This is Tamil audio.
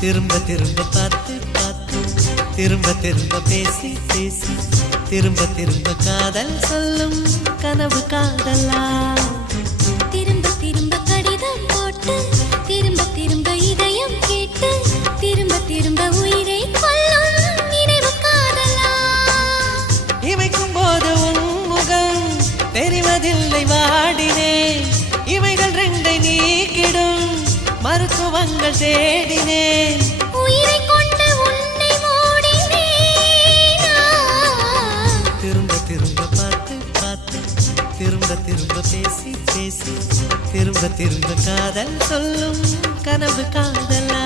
திரும்ப திரும்ப பார்த்து பார்த்து திரும்ப திரும்ப பேசி பேசி திரும்ப திரும்ப காதல் சொல்லும் கனவு காதலா திரும்ப திரும்ப கடிதம் போட்டு திரும்ப திரும்ப இதயம் கேட்டு திரும்ப திரும்ப உயிரை கொல்லும் நினைவு காதலா இமைக்கும் போது உன் முகம் தெரிவதில்லை வாடினேன் இவைகள் ரெண்டை நீக்கிடும் மருத்துவங்கள் தேடினேன் உயிரை கொண்டு உன்னை மூடினேன் திரும்ப திரும்ப பார்த்து பார்த்து திரும்ப திரும்ப பேசி பேசி திரும்ப திரும்ப காதல் சொல்லும் கனவு காதலா